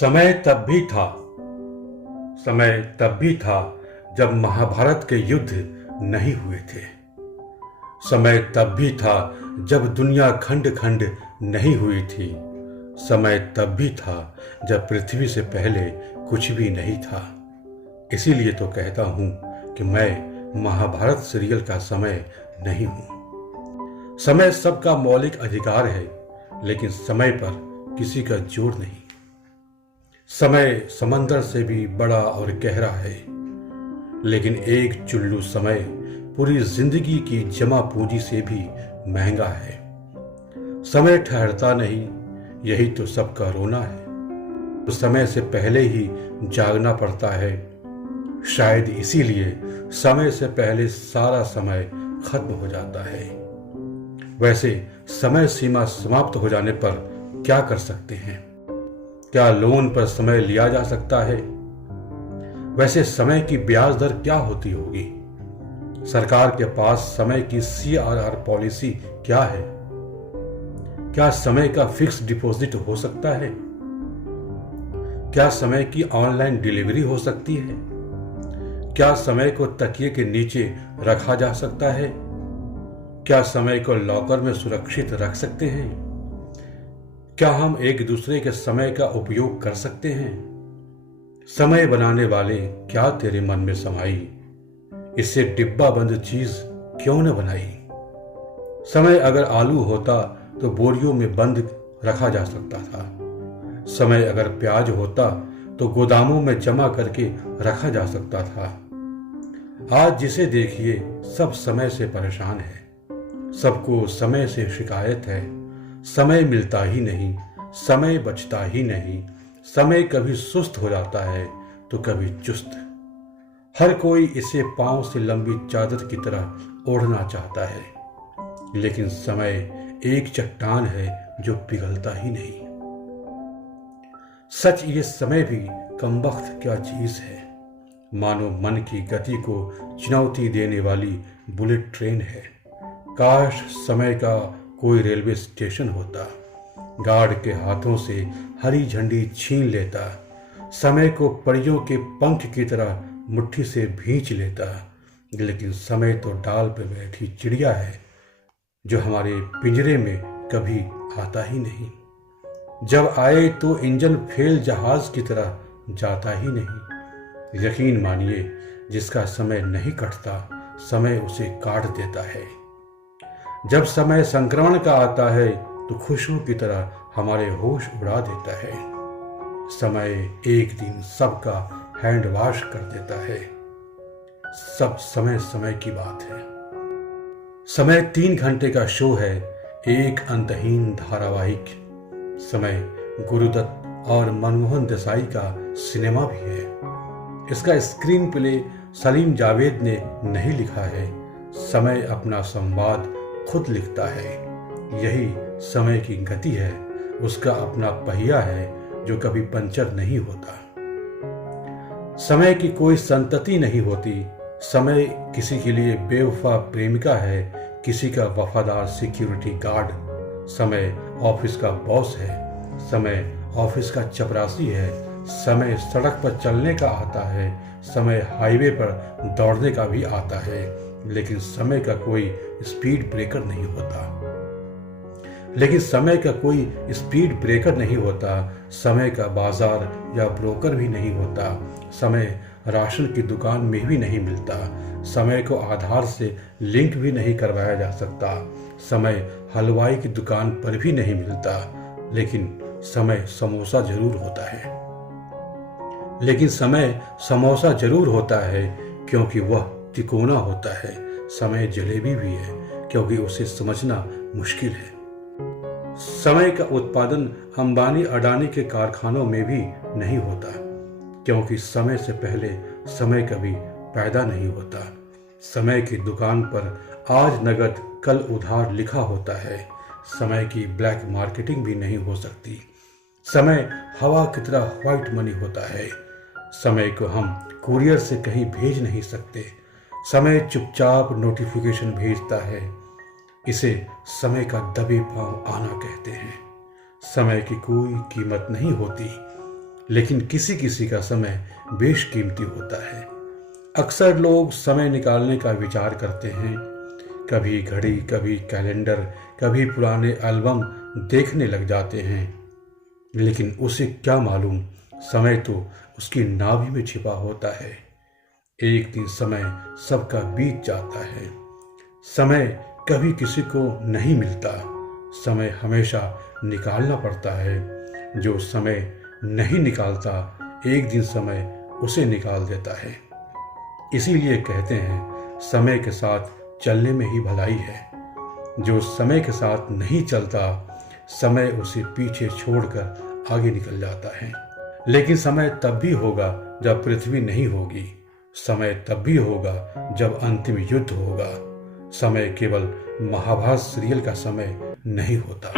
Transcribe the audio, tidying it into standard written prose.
समय तब भी था समय तब भी था जब महाभारत के युद्ध नहीं हुए थे। समय तब भी था जब दुनिया खंड खंड नहीं हुई थी। समय तब भी था जब पृथ्वी से पहले कुछ भी नहीं था। इसीलिए तो कहता हूं कि मैं महाभारत सीरियल का समय नहीं हूं। समय सबका मौलिक अधिकार है, लेकिन समय पर किसी का जोर नहीं। समय समंदर से भी बड़ा और गहरा है, लेकिन एक चुल्लू समय पूरी जिंदगी की जमा पूंजी से भी महंगा है। समय ठहरता नहीं, यही तो सबका रोना है। तो समय से पहले ही जागना पड़ता है। शायद इसीलिए समय से पहले सारा समय खत्म हो जाता है। वैसे समय सीमा समाप्त हो जाने पर क्या कर सकते हैं? क्या लोन पर समय लिया जा सकता है? वैसे समय की ब्याज दर क्या होती होगी? सरकार के पास समय की CRR पॉलिसी क्या है? क्या समय का फिक्स डिपॉजिट हो सकता है? क्या समय की ऑनलाइन डिलीवरी हो सकती है? क्या समय को तकिए के नीचे रखा जा सकता है? क्या समय को लॉकर में सुरक्षित रख सकते हैं? क्या हम एक दूसरे के समय का उपयोग कर सकते हैं? समय बनाने वाले, क्या तेरे मन में समाई? इससे डिब्बा बंद चीज क्यों न बनाई? समय अगर आलू होता तो बोरियों में बंद रखा जा सकता था। समय अगर प्याज होता तो गोदामों में जमा करके रखा जा सकता था। आज जिसे देखिए सब समय से परेशान है। सबको समय से शिकायत है। समय मिलता ही नहीं, समय बचता ही नहीं। समय कभी सुस्त हो जाता है तो कभी चुस्त। हर कोई इसे पांव से लंबी चादर की तरह ओढ़ना चाहता है, लेकिन समय एक चट्टान है जो पिघलता ही नहीं। सच ये समय भी कमबख्त क्या चीज है। मानो मन की गति को चुनौती देने वाली बुलेट ट्रेन है। काश समय का कोई रेलवे स्टेशन होता, गार्ड के हाथों से हरी झंडी छीन लेता, समय को परियों के पंख की तरह मुट्ठी से भींच लेता। लेकिन समय तो डाल पे बैठी चिड़िया है, जो हमारे पिंजरे में कभी आता ही नहीं। जब आए तो इंजन फेल जहाज की तरह जाता ही नहीं। यकीन मानिए, जिसका समय नहीं कटता, समय उसे काट देता है। जब समय संक्रमण का आता है तो खुशियों की तरह हमारे होश उड़ा देता है। समय एक दिन सबका हैंड वॉश कर देता है। सब समय समय की बात है। समय 3 घंटे का शो है, एक अंतहीन धारावाहिक। समय गुरुदत्त और मनमोहन देसाई का सिनेमा भी है। इसका स्क्रीन प्ले सलीम जावेद ने नहीं लिखा है। समय अपना संवाद खुद लिखता है। यही समय की गति है। उसका अपना पहिया है जो कभी पंचर नहीं होता। समय की कोई संतति नहीं होती। समय किसी के लिए बेवफा प्रेमिका है, किसी का वफादार सिक्योरिटी गार्ड। समय ऑफिस का बॉस है, समय ऑफिस का चपरासी है। समय सड़क पर चलने का आता है, समय हाईवे पर दौड़ने का भी आता है। लेकिन समय का कोई स्पीड ब्रेकर नहीं होता। समय का बाजार या ब्रोकर भी नहीं होता। समय राशन की दुकान में भी नहीं मिलता। समय को आधार से लिंक भी नहीं करवाया जा सकता। समय हलवाई की दुकान पर भी नहीं मिलता। लेकिन समय समोसा जरूर होता है, क्योंकि वह तिकोना होता है। समय जलेबी भी है, क्योंकि उसे समझना मुश्किल है। समय का उत्पादन अंबानी अडानी के कारखानों में भी नहीं होता, क्योंकि समय से पहले समय कभी पैदा नहीं होता। समय की दुकान पर आज नगद कल उधार लिखा होता है। समय की ब्लैक मार्केटिंग भी नहीं हो सकती। समय हवा की तरह व्हाइट मनी होता है। समय को हम कुरियर से कहीं भेज नहीं सकते। समय चुपचाप नोटिफिकेशन भेजता है। इसे समय का दबे पांव आना कहते हैं। समय की कोई कीमत नहीं होती। लेकिन किसी किसी का समय बेशकीमती होता है। अक्सर लोग समय निकालने का विचार करते हैं, कभी घड़ी, कभी कैलेंडर, कभी पुराने एल्बम देखने लग जाते हैं, लेकिन उसे क्या मालूम समय तो उसकी नाभि में छिपा होता है। एक दिन समय सबका बीत जाता है। समय कभी किसी को नहीं मिलता। समय हमेशा निकालना पड़ता है। जो समय नहीं निकालता, एक दिन समय उसे निकाल देता है। इसीलिए कहते हैं, समय के साथ चलने में ही भलाई है। जो समय के साथ नहीं चलता, समय उसे पीछे छोड़कर आगे निकल जाता है। लेकिन समय तब भी होगा जब पृथ्वी नहीं होगी। समय तब भी होगा जब अंतिम युद्ध होगा। समय केवल महाभारत सीरियल का समय नहीं होता।